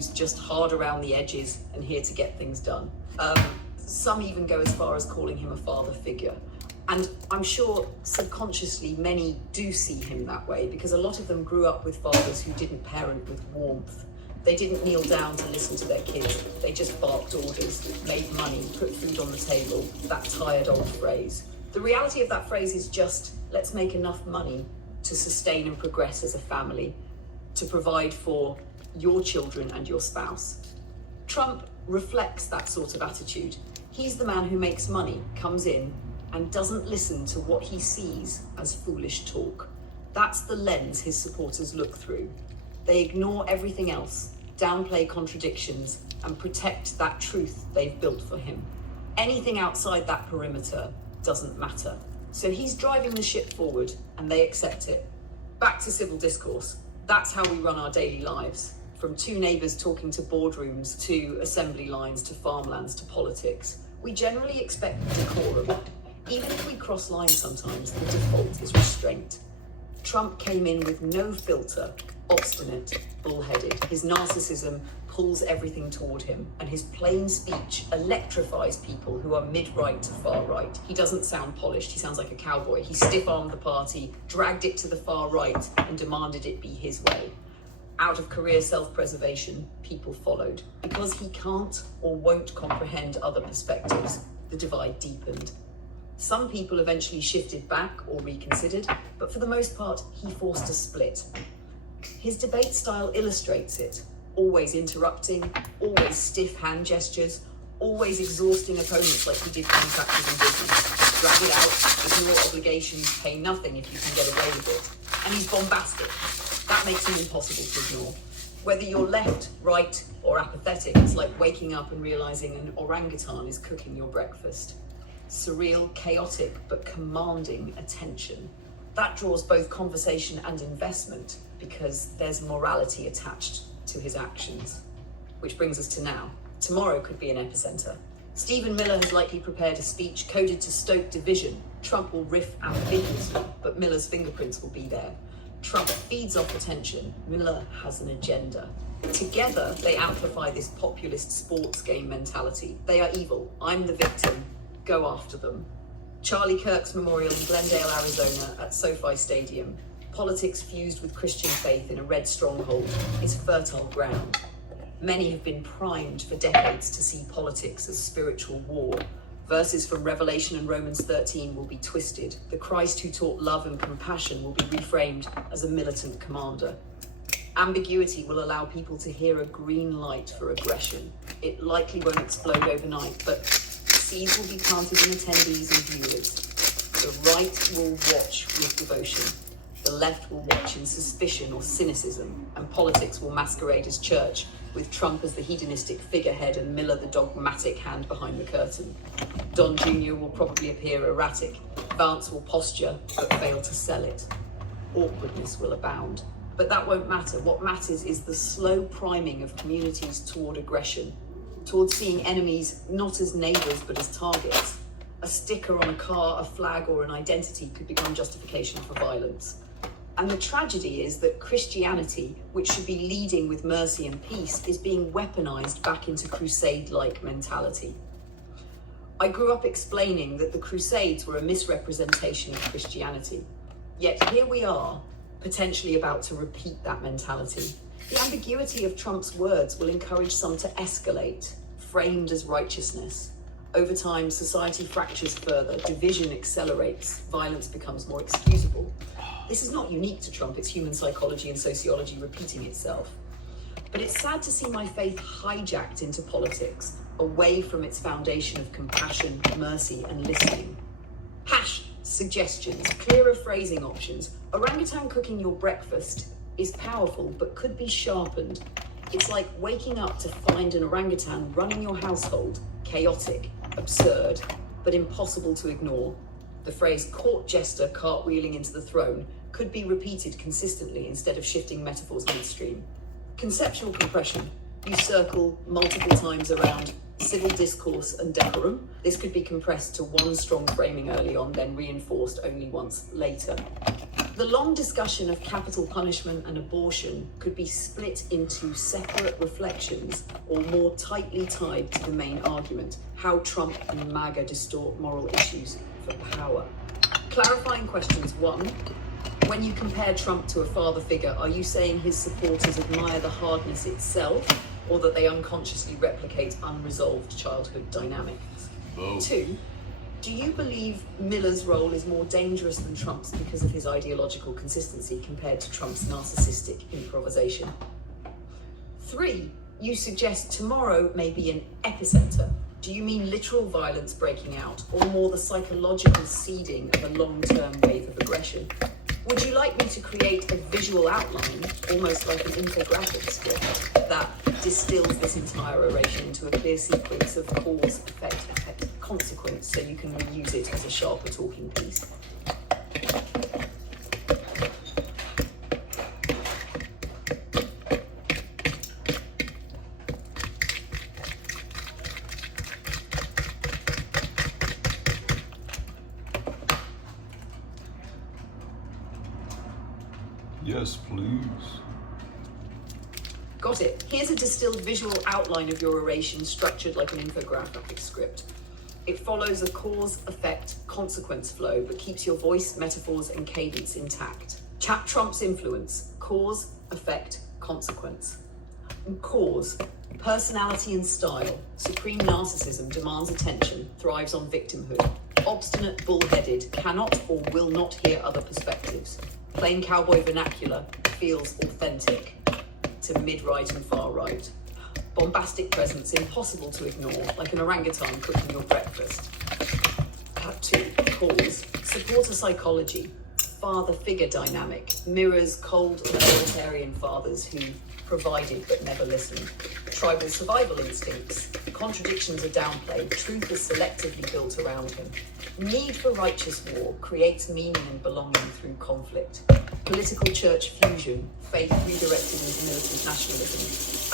who's just hard around the edges and here to get things done. Some even go as far as calling him a father figure. And I'm sure subconsciously many do see him that way, because a lot of them grew up with fathers who didn't parent with warmth. They didn't kneel down to listen to their kids. They just barked orders, made money, put food on the table, that tired old phrase. The reality of that phrase is just, let's make enough money to sustain and progress as a family, to provide for your children and your spouse. Trump reflects that sort of attitude. He's the man who makes money, comes in, and doesn't listen to what he sees as foolish talk. That's the lens his supporters look through. They ignore everything else, downplay contradictions, and protect that truth they've built for him. Anything outside that perimeter doesn't matter. So he's driving the ship forward, and they accept it. Back to civil discourse. That's how we run our daily lives. From two neighbours talking to boardrooms, to assembly lines, to farmlands, to politics. We generally expect decorum. Even if we cross lines sometimes, the default is restraint. Trump came in with no filter, obstinate, bullheaded. His narcissism pulls everything toward him, and his plain speech electrifies people who are mid-right to far-right. He doesn't sound polished, he sounds like a cowboy. He stiff-armed the party, dragged it to the far right, and demanded it be his way. Out of career self-preservation, people followed. Because he can't or won't comprehend other perspectives, the divide deepened. Some people eventually shifted back or reconsidered, but for the most part, he forced a split. His debate style illustrates it. Always interrupting, always stiff hand gestures, always exhausting opponents like he did contractors and business. Drag it out, ignore obligations, pay nothing if you can get away with it. And he's bombastic. That makes him impossible to ignore. Whether you're left, right, or apathetic, it's like waking up and realizing an orangutan is cooking your breakfast. Surreal, chaotic, but commanding attention. That draws both conversation and investment because there's morality attached to his actions. Which brings us to now. Tomorrow could be an epicenter. Stephen Miller has likely prepared a speech coded to stoke division. Trump will riff ambiguously, but Miller's fingerprints will be there. Trump feeds off attention. Miller has an agenda. Together, they amplify this populist sports game mentality. They are evil. I'm the victim. Go after them. Charlie Kirk's memorial in Glendale, Arizona at SoFi Stadium. Politics fused with Christian faith in a red stronghold is fertile ground. Many have been primed for decades to see politics as spiritual war. Verses from Revelation and Romans 13 will be twisted. The Christ who taught love and compassion will be reframed as a militant commander. Ambiguity will allow people to hear a green light for aggression. It likely won't explode overnight, but seeds will be planted in attendees and viewers. The right will watch with devotion. The left will watch in suspicion or cynicism, and politics will masquerade as church, with Trump as the hedonistic figurehead and Miller the dogmatic hand behind the curtain. Don Jr. will probably appear erratic. Vance will posture, but fail to sell it. Awkwardness will abound. But that won't matter. What matters is the slow priming of communities toward aggression, towards seeing enemies not as neighbours but as targets. A sticker on a car, a flag, or an identity could become justification for violence. And the tragedy is that Christianity, which should be leading with mercy and peace, is being weaponized back into crusade-like mentality. I grew up explaining that the Crusades were a misrepresentation of Christianity. Yet here we are, potentially about to repeat that mentality. The ambiguity of Trump's words will encourage some to escalate, framed as righteousness. Over time, society fractures further, division accelerates, violence becomes more excusable. This is not unique to Trump, it's human psychology and sociology repeating itself. But it's sad to see my faith hijacked into politics, away from its foundation of compassion, mercy, and listening. Hash suggestions, clearer phrasing options. Orangutan cooking your breakfast is powerful, but could be sharpened. It's like waking up to find an orangutan running your household, chaotic, absurd, but impossible to ignore. The phrase court jester cartwheeling into the throne could be repeated consistently instead of shifting metaphors midstream. Conceptual compression. You circle multiple times around civil discourse and decorum. This could be compressed to one strong framing early on, then reinforced only once later. The long discussion of capital punishment and abortion could be split into separate reflections or more tightly tied to the main argument: how Trump and MAGA distort moral issues for power. Clarifying questions. 1. When you compare Trump to a father figure, are you saying his supporters admire the hardness itself, or that they unconsciously replicate unresolved childhood dynamics? Both. 2. Do you believe Miller's role is more dangerous than Trump's because of his ideological consistency compared to Trump's narcissistic improvisation? 3. You suggest tomorrow may be an epicenter. Do you mean literal violence breaking out, or more the psychological seeding of a long-term wave of aggression? Would you like me to create a visual outline, almost like an infographic script, that distills this entire oration into a clear sequence of cause, effect, consequence, so you can reuse it as a sharper talking piece? Yes, please. Got it. Here's a distilled visual outline of your oration, structured like an infographic script. It follows a cause, effect, consequence flow, but keeps your voice, metaphors, and cadence intact. Trump's influence: cause, effect, consequence. Cause: personality and style. Supreme narcissism demands attention, thrives on victimhood. Obstinate, bullheaded, cannot or will not hear other perspectives. Plain cowboy vernacular, feels authentic to mid-right and far-right. Bombastic presence, impossible to ignore, like an orangutan cooking your breakfast. 2. Cause: supporter psychology. Father figure dynamic, mirrors cold authoritarian fathers who provided but never listened. Tribal survival instincts. Contradictions are downplayed, truth is selectively built around him. Need for righteous war creates meaning and belonging through conflict. Political church fusion, faith redirected into militant nationalism.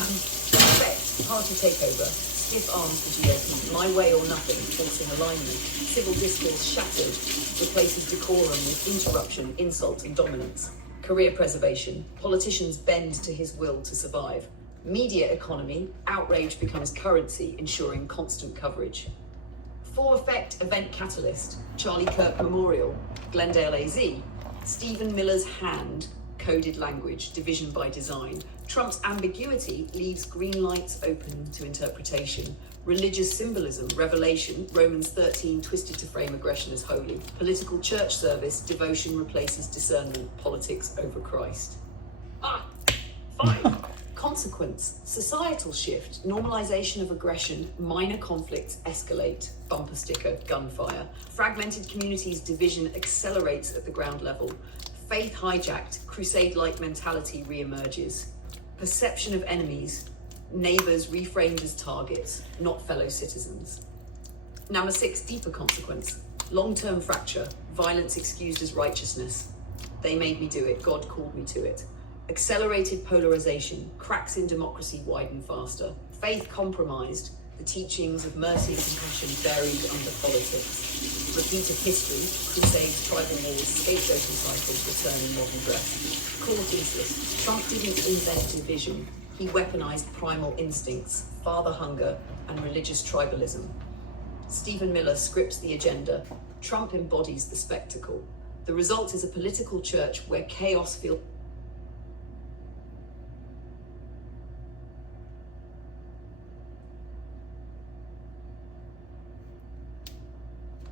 Effect: party takeover, stiff arms for GOP, my way or nothing, forcing alignment. Civil discourse shattered, replaces decorum with interruption, insult, and dominance. Career preservation, politicians bend to his will to survive. Media economy, outrage becomes currency, ensuring constant coverage. 4. Effect: event catalyst, Charlie Kirk Memorial, Glendale AZ. Stephen Miller's hand, coded language, division by design. Trump's ambiguity leaves green lights open to interpretation. Religious symbolism, revelation, Romans 13 twisted to frame aggression as holy. Political church service, devotion replaces discernment, politics over Christ. 5. Consequence: societal shift, normalization of aggression, minor conflicts escalate, bumper sticker, gunfire. Fragmented communities, division accelerates at the ground level. Faith hijacked, crusade-like mentality reemerges. Perception of enemies, neighbors reframed as targets, not fellow citizens. Number 6, deeper consequence. Long-term fracture, violence excused as righteousness. They made me do it, God called me to it. Accelerated polarization, cracks in democracy widen faster. Faith compromised, the teachings of mercy and compassion buried under politics. Repeat of history, crusades, tribal wars, scapegoating cycles return in modern dress. Core thesis: Trump didn't invent division, he weaponized primal instincts, father hunger, and religious tribalism. Stephen Miller scripts the agenda. Trump embodies the spectacle. The result is a political church where chaos feels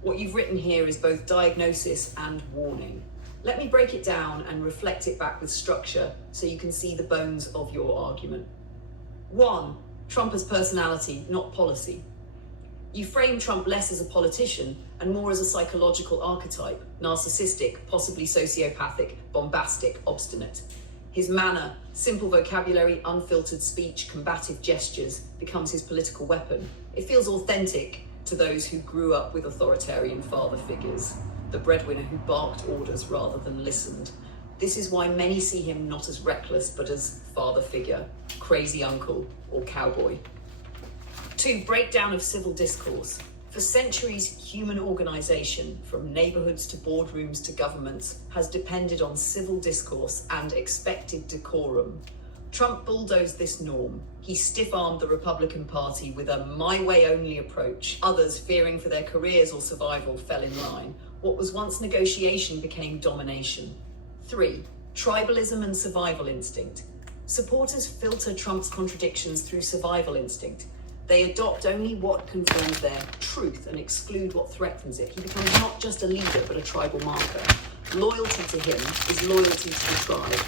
What you've written here is both diagnosis and warning. Let me break it down and reflect it back with structure so you can see the bones of your argument. 1. Trump as personality, not policy. You frame Trump less as a politician and more as a psychological archetype, narcissistic, possibly sociopathic, bombastic, obstinate. His manner, simple vocabulary, unfiltered speech, combative gestures becomes his political weapon. It feels authentic to those who grew up with authoritarian father figures, the breadwinner who barked orders rather than listened. This is why many see him not as reckless, but as father figure, crazy uncle, or cowboy. 2. Breakdown of civil discourse. For centuries, human organization, from neighborhoods to boardrooms to governments, has depended on civil discourse and expected decorum. Trump bulldozed this norm. He stiff-armed the Republican Party with a my way only approach. Others, fearing for their careers or survival, fell in line. What was once negotiation became domination. 3. Tribalism and survival instinct. Supporters filter Trump's contradictions through survival instinct. They adopt only what confirms their truth and exclude what threatens it. He becomes not just a leader, but a tribal marker. Loyalty to him is loyalty to the tribe.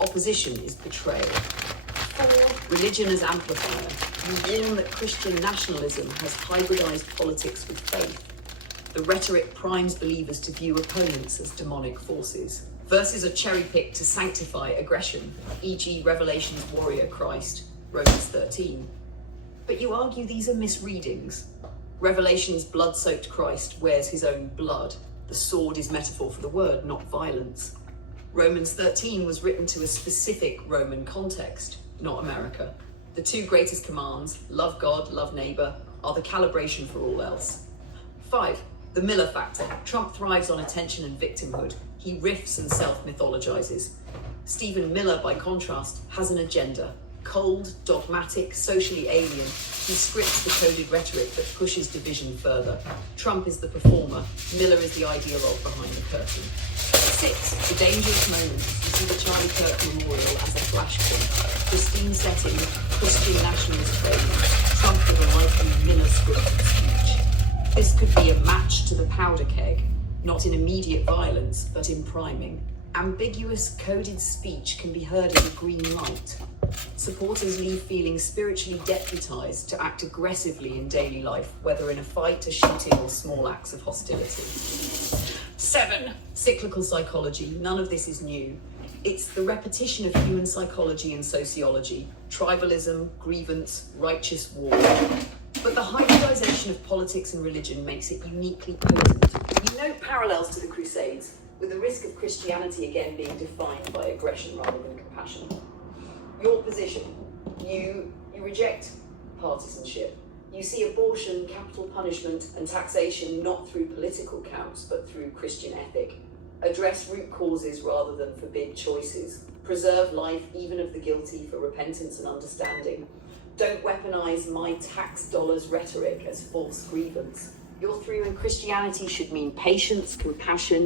Opposition is betrayal. 4. Religion as amplifier. You warn that Christian nationalism has hybridized politics with faith. The rhetoric primes believers to view opponents as demonic forces. Verses are cherry-picked to sanctify aggression, e.g. Revelation's warrior Christ, Romans 13. But you argue these are misreadings. Revelation's blood-soaked Christ wears his own blood. The sword is metaphor for the word, not violence. Romans 13 was written to a specific Roman context, not America. The 2 greatest commands, love God, love neighbor, are the calibration for all else. 5. The Miller factor. Trump thrives on attention and victimhood. He riffs and self-mythologizes. Stephen Miller, by contrast, has an agenda. Cold, dogmatic, socially alien, he scripts the coded rhetoric that pushes division further. Trump is the performer, Miller is the ideologue behind the curtain. 6. The dangerous moments. You see the Charlie Kirk Memorial as a flashpoint. Pristine setting, Christian nationalist frame, Trump with a likely Miller scripted speech. This could be a match to the powder keg, not in immediate violence, but in priming. Ambiguous, coded speech can be heard as a green light. Supporters leave feeling spiritually deputized to act aggressively in daily life, whether in a fight, a shooting, or small acts of hostility. 7. Cyclical psychology. None of this is new. It's the repetition of human psychology and sociology, tribalism, grievance, righteous war. But the hybridization of politics and religion makes it uniquely potent. You note parallels to the Crusades, with the risk of Christianity again being defined by aggression rather than compassion. Your position, you reject partisanship. You see abortion, capital punishment, and taxation not through political counts, but through Christian ethic. Address root causes rather than forbid choices. Preserve life, even of the guilty, for repentance and understanding. Don't weaponize my tax dollars rhetoric as false grievance. Your through in Christianity should mean patience, compassion,